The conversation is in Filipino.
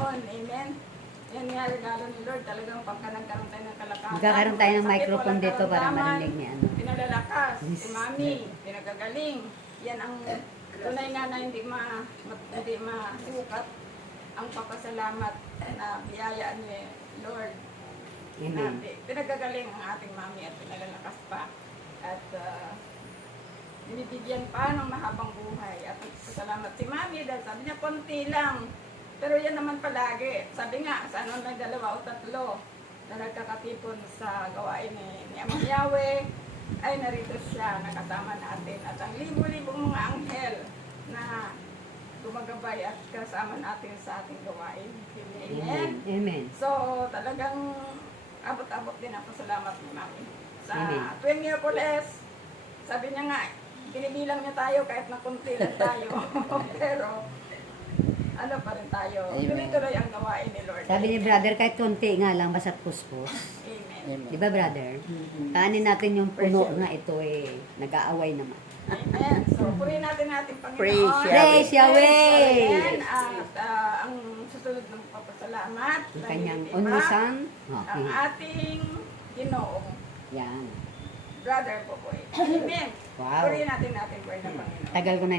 Panginoon. Amen. Yan nga regalo ni Lord. Talagang pagka nagkaroon tayo ng kalakasan. Magkakaroon tayo ng sakit, microphone walang dito para karamdaman, marinig ni ano. pinalalakas, si Mami, pinagagaling. Yan ang tunay nga na hindi masukat ang papasalamat na biyaya ni Lord. Amen. Pinagagaling ang ating Mami at pinalalakas pa. At binibigyan pa ng mahabang buhay. At salamat si Mami dahil sabi niya konti lang. Pero yan naman palagi. Sabi nga, sa ano may 2 o 3 na nagkakatipon sa gawain ni Amang Yahweh, ay narito siya, nakasama natin. At ang libo-libong mga anghel na gumagabay at kasama natin sa ating gawain. Amen. Amen. So, talagang abot-abot din ang pasalamat ni Mami. Sa Amen. tuwing Miyerkules, sabi niya nga, binibilang niya tayo kahit na kunti lang tayo. Pero, ano pa rin tayo. Tuloy-tuloy ang gawain ni Lord. Sabi ni brother, kahit konti nga lang, basta puspos. Amen. Di ba, brother? Kanin natin yung puno nga ito eh. Nag-aaway naman. Amen. So, purihin natin Panginoon. Praise Yahweh! Amen. At ang susunod ng papasalamat, Ang kanyang iba, unusan. ang Okay. ating Ginoong Yan. brother po po. Amen. Wow. Purihin natin word ng Panginoon. Tagal ko na